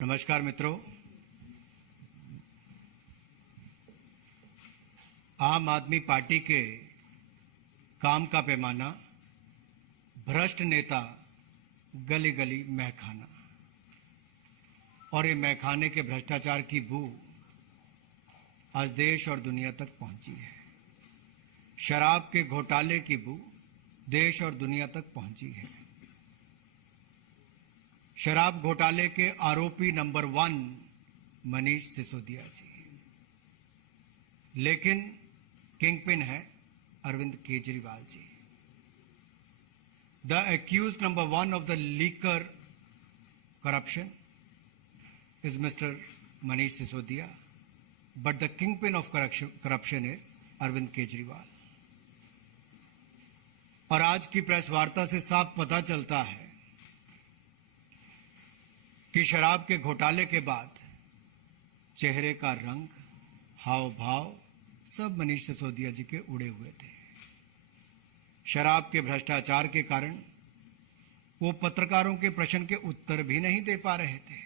नमस्कार मित्रों, आम आदमी पार्टी के काम का पैमाना, भ्रष्ट नेता, गली गली महखाना, और ये महखाने के भ्रष्टाचार की बू आज देश और दुनिया तक पहुंची है। शराब के घोटाले की बू देश और दुनिया तक पहुंची है। शराब घोटाले के आरोपी नंबर 1 मनीष सिसोदिया जी, लेकिन किंगपिन है Arvind Kejriwal ji. The accused number 1 of the liquor corruption is Mr. Manish Sisodia, but the kingpin of corruption is Arvind Kejriwal। और आज की प्रेस वार्ता से साफ पता चलता है कि शराब के घोटाले के बाद चेहरे का रंग, हाव भाव सब मनीष सिसोदिया जी के उड़े हुए थे। शराब के भ्रष्टाचार के कारण वो पत्रकारों के प्रश्न के उत्तर भी नहीं दे पा रहे थे,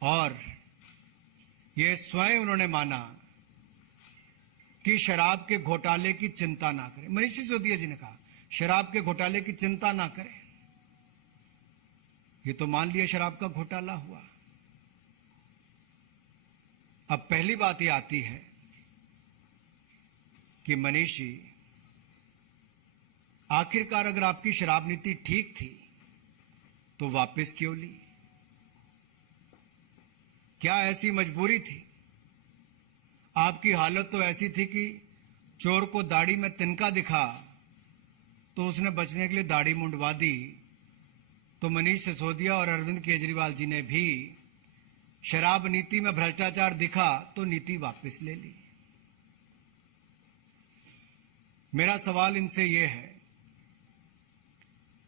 और ये स्वयं उन्होंने माना कि शराब के घोटाले की चिंता ना करें। मनीष सिसोदिया जी ने कहा शराब के घोटाले की चिंता ना करें। ये तो मान लिया शराब का घोटाला हुआ। अब पहली बात ये आती है कि मनीष जी, आखिरकार अगर आपकी शराब नीति ठीक थी तो वापस क्यों ली? क्या ऐसी मजबूरी थी? आपकी हालत तो ऐसी थी कि चोर को दाढ़ी में तिनका दिखा तो उसने बचने के लिए दाढ़ी मुंडवा दी। तो मनीष सिसोदिया और अरविंद केजरीवाल जी ने भी शराब नीति में भ्रष्टाचार दिखा तो नीति वापस ले ली। मेरा सवाल इनसे यह है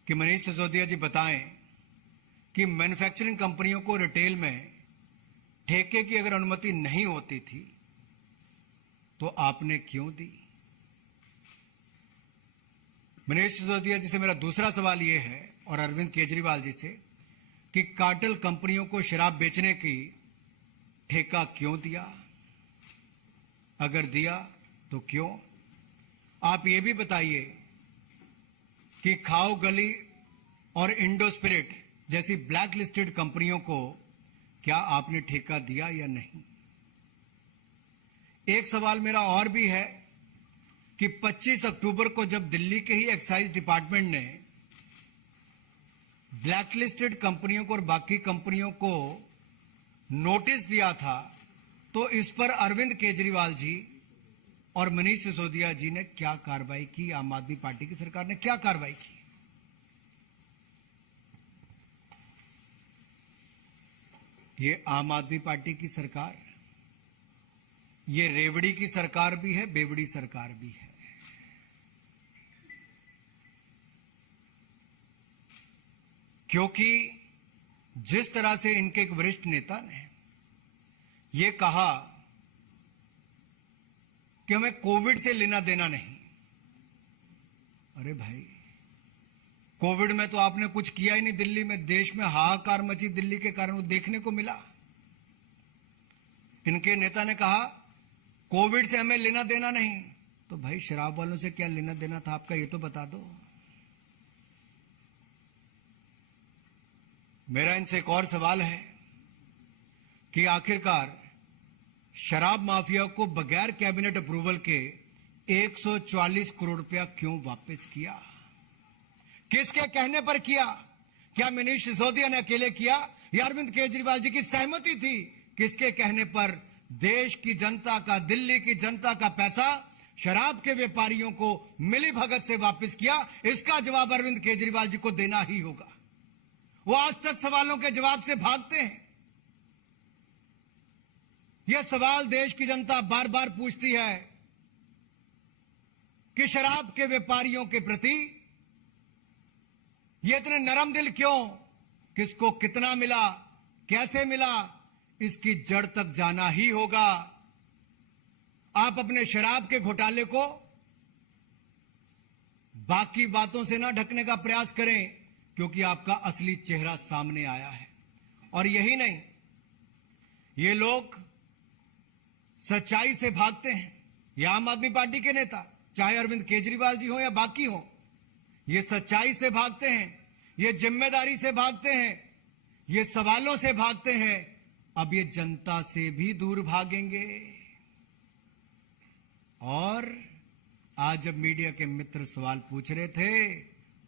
कि मनीष सिसोदिया जी बताएं कि मैन्युफैक्चरिंग कंपनियों को रिटेल में ठेके की अगर अनुमति नहीं होती थी तो आपने क्यों दी? मनीष सिसोदिया जी से मेरा दूसरा सवाल यह है, और अरविंद केजरीवाल जी से, कि कार्टेल कंपनियों को शराब बेचने की ठेका क्यों दिया? अगर दिया तो क्यों? आप ये भी बताइए कि खाओ गली और इंडो स्पिरिट जैसी ब्लैक लिस्टेड कंपनियों को क्या आपने ठेका दिया या नहीं? एक सवाल मेरा और भी है कि 25 अक्टूबर को जब दिल्ली के ही एक्साइज डिपार्टमेंट ने ब्लैकलिस्टेड कंपनियों को और बाकी कंपनियों को नोटिस दिया था, तो इस पर अरविंद केजरीवाल जी और मनीष सिसोदिया जी ने क्या कार्रवाई की? आम आदमी पार्टी की सरकार ने क्या कार्रवाई की? ये आम आदमी पार्टी की सरकार, ये रेवड़ी की सरकार भी है, बेवड़ी सरकार भी है। क्योंकि जिस तरह से इनके एक वरिष्ठ नेता ने यह कहा कि हमें कोविड से लेना देना नहीं। अरे भाई, कोविड में तो आपने कुछ किया ही नहीं। दिल्ली में, देश में हाहाकार मची दिल्ली के कारण, वो देखने को मिला। इनके नेता ने कहा कोविड से हमें लेना देना नहीं। तो भाई, शराब वालों से क्या लेना देना था आपका, ये तो बता दो। मेरा इनसे एक और सवाल है कि आखिरकार शराब माफिया को बगैर कैबिनेट अप्रूवल के 144 करोड़ रुपया क्यों वापस किया? किसके कहने पर किया? क्या मनीष सिसोदिया ने अकेले किया या अरविंद केजरीवाल जी की सहमति थी? किसके कहने पर देश की जनता का, दिल्ली की जनता का पैसा शराब के व्यापारियों को मिली भगत से वापस किया? इसका जवाब अरविंद केजरीवाल जी को देना ही होगा। वो आज तक सवालों के जवाब से भागते हैं। यह सवाल देश की जनता बार बार पूछती है कि शराब के व्यापारियों के प्रति ये इतने नरम दिल क्यों? किसको कितना मिला, कैसे मिला, इसकी जड़ तक जाना ही होगा। आप अपने शराब के घोटाले को बाकी बातों से ना ढकने का प्रयास करें। क्योंकि आपका असली चेहरा सामने आया है। और यही नहीं, ये लोग सच्चाई से भागते हैं। ये आम आदमी पार्टी के नेता, चाहे अरविंद केजरीवाल जी हो या बाकी हो, ये सच्चाई से भागते हैं, ये जिम्मेदारी से भागते हैं, ये सवालों से भागते हैं। अब ये जनता से भी दूर भागेंगे। और आज जब मीडिया के मित्र सवाल पूछ रहे थे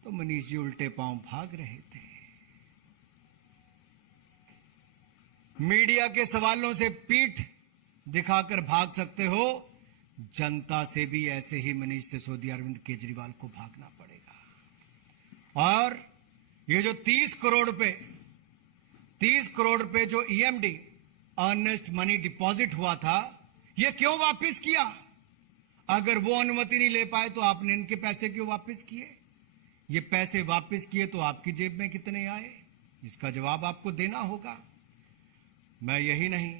तो मनीष जी उल्टे पांव भाग रहे थे। मीडिया के सवालों से पीठ दिखाकर भाग सकते हो, जनता से भी ऐसे ही मनीष सिसोदिया, अरविंद केजरीवाल को भागना पड़ेगा। और ये जो 30 करोड़ रुपए जो ईएमडी, अर्नेस्ट मनी डिपॉजिट हुआ था, ये क्यों वापस किया? अगर वो अनुमति नहीं ले पाए तो आपने इनके पैसे क्यों वापस किए? ये पैसे वापस किए तो आपकी जेब में कितने आए? इसका जवाब आपको देना होगा। मैं यही नहीं,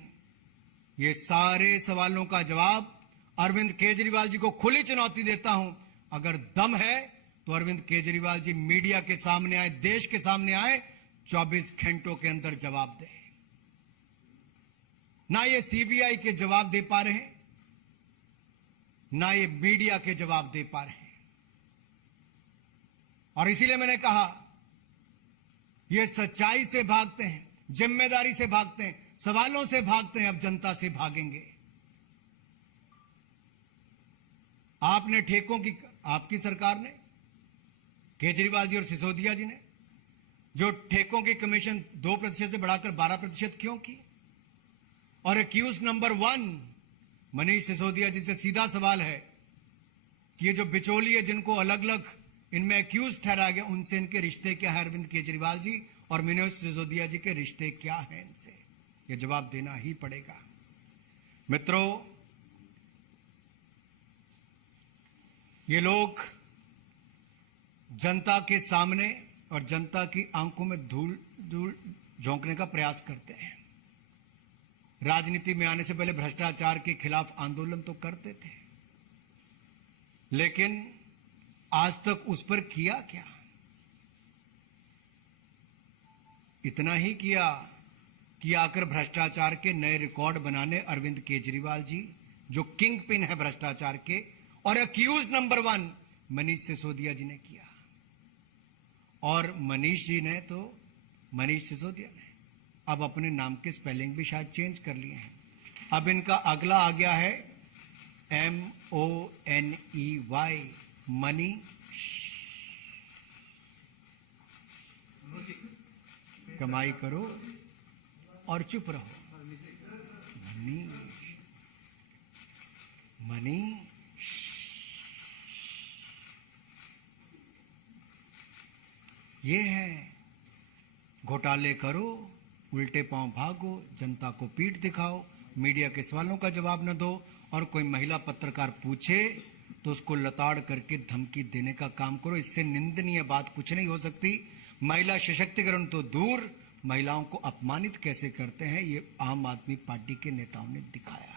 ये सारे सवालों का जवाब अरविंद केजरीवाल जी को खुली चुनौती देता हूं। अगर दम है तो अरविंद केजरीवाल जी मीडिया के सामने आए, देश के सामने आए, 24 घंटों के अंदर जवाब दें। ना ये सीबीआई के जवाब दे पा रहे हैं, ना ये मीडिया के जवाब दे पा रहे हैं। और इसीलिए मैंने कहा, ये सच्चाई से भागते हैं, जिम्मेदारी से भागते हैं, सवालों से भागते हैं, अब जनता से भागेंगे। आपने ठेकों की, आपकी सरकार ने, केजरीवाल जी और सिसोदिया जी ने जो ठेकों की कमीशन 2% से बढ़ाकर 12% क्यों की? और एक्यूज नंबर 1 मनीष सिसोदिया जी से सीधा सवाल है कि ये जो बिचौली है, जिनको अलग अलग इनमें एक्यूज ठहराया गया, उनसे इनके रिश्ते क्या है? अरविंद केजरीवाल जी और मनीष सिसोदिया जी के रिश्ते क्या हैं इनसे? ये जवाब देना ही पड़ेगा। मित्रों, ये लोग जनता के सामने और जनता की आंखों में धूल झोंकने का प्रयास करते हैं। राजनीति में आने से पहले भ्रष्टाचार के खिलाफ आंदोलन तो करते थे, लेकिन आज तक उस पर किया क्या? इतना ही किया कि आकर भ्रष्टाचार के नए रिकॉर्ड बनाने अरविंद केजरीवाल जी, जो किंग पिन है भ्रष्टाचार के, और एक्यूज नंबर 1 मनीष सिसोदिया जी ने किया। और मनीष सिसोदिया ने अब अपने नाम के स्पेलिंग भी शायद चेंज कर लिए हैं। अब इनका अगला आ गया है MONEY, मनी। कमाई करो और चुप रहो। मनी। ये है, घोटाले करो, उल्टे पांव भागो, जनता को पीठ दिखाओ, मीडिया के सवालों का जवाब न दो, और कोई महिला पत्रकार पूछे तो उसको लताड़ करके धमकी देने का काम करो। इससे निंदनीय बात कुछ नहीं हो सकती। महिला सशक्तिकरण तो दूर, महिलाओं को अपमानित कैसे करते हैं, ये आम आदमी पार्टी के नेताओं ने दिखाया।